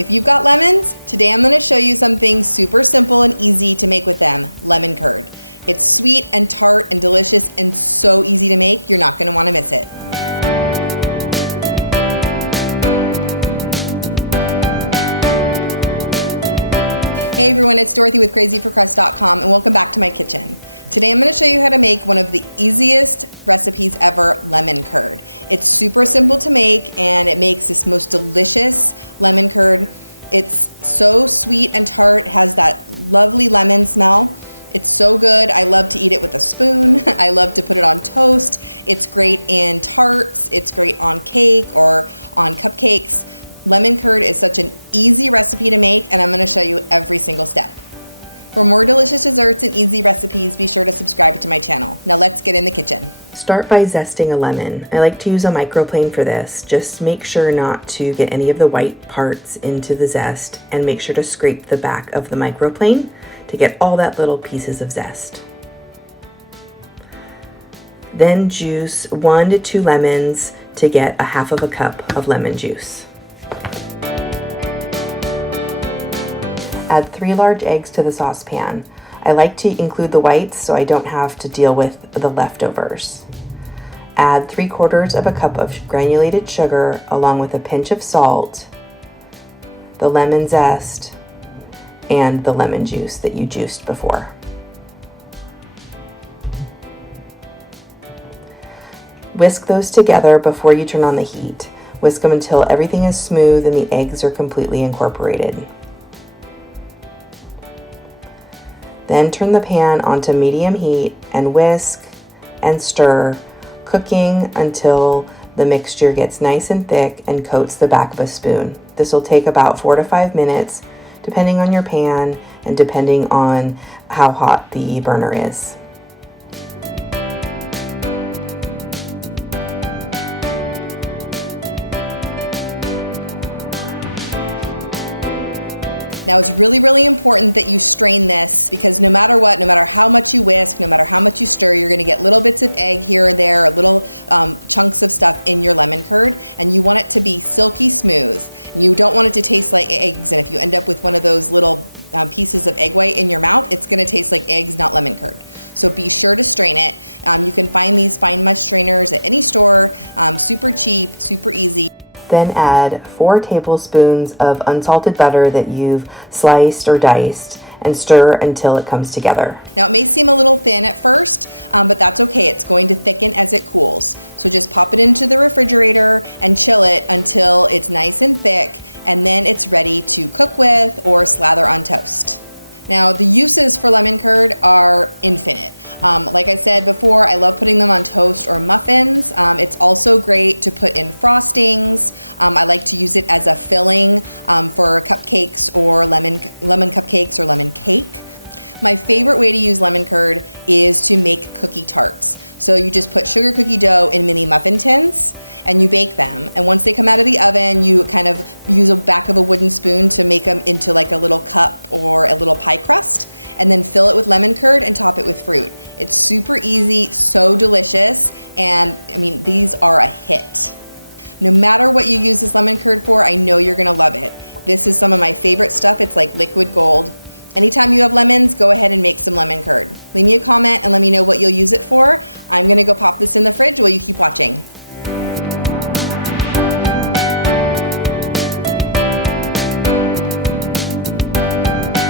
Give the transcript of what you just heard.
If you've got lemons, today I'm going to show you something super simple and easy to make with them, lemon curd. It's sweet and tart and delicious and so easy to make, you're not going to want to miss it. Hey everyone, it's Dorothy with crazyforcrust.com and welcome back to my kitchen. Today I'm going to show you how to make one of the easiest recipes ever, lemon curd. It's super simple to make and it makes this most delicious lemon curd. It's so sweet and tart, it has that lovely lemon smell. It's so good. I love to eat it with a spoon. I love to put it on toast. It's great in tarts. It's great on cake or on cupcakes. Lemon curd is such an easy recipe to make and I'm going to show you every single step. For more delicious desserts and easy recipes, be sure to subscribe to my channel. Now let's get in the kitchen. Start by zesting a lemon. I like to use a microplane for this. Just make sure not to get any of the white parts into the zest and make sure to scrape the back of the microplane to get all that little pieces of zest. Then juice 1 to 2 lemons to get a half of a cup of lemon juice. Add 3 large eggs to the saucepan. I like to include the whites so I don't have to deal with the leftovers. Add 3/4 of a cup of granulated sugar along with a pinch of salt, the lemon zest, and the lemon juice that you juiced before. Whisk those together before you turn on the heat. Whisk them until everything is smooth and the eggs are completely incorporated. Then turn the pan onto medium heat and whisk and stir, cooking until the mixture gets nice and thick and coats the back of a spoon. This will take about 4 to 5 minutes, depending on your pan and depending on how hot the burner is. Now it's really important that you strain this because no matter what, no matter how much you whisk, no matter how much you stir, you're gonna get little bits of egg here and there, or little chunks of stuff in your lemon curd, and you want it to be silky smooth. And you don't want it to taste like eggs, and if you end up with one of those little pieces of egg white in your mouth, it's gonna taste like eggs, not lemon curd. So be sure to strain it. You can find these fine mush strainers at any store, super cheap, super easy. Then add 4 tablespoons of unsalted butter that you've sliced or diced and stir until it comes together. Now it may seem a little thin at first, but that's okay. It's going to thicken as it cools. So just pop it into the refrigerator and chill it until it's nice and thick, and then it's ready to cook with or slather on toast. Now the uses for lemon curd are infinite. Like I said before, I love putting them on toast or muffins. It's also great to put in frostings. I like to use it as a filling for cupcakes or lemon cupcakes or lemon cake. My favorite way to use lemon curd is to make cookie tarts. So you just put sugar cookie dough in mini muffin tins and you bake them. And once they come out of the oven, you kind of use the back of a wooden spoon to make them into like a little cup or a little pie crust, and then fill it with lemon curd and top it with fruit. It's super easy, so delicious, and I mean, these are a hit. No matter what you use this lemon curd for, I know you're gonna love it. This is some of my favorite stuff. It's like liquid gold. Anytime you have lemons, go ahead and make some lemon curd. Leave me a comment and let me know what you'll use it for. I'm gonna go pop this in the fridge while you keep watching.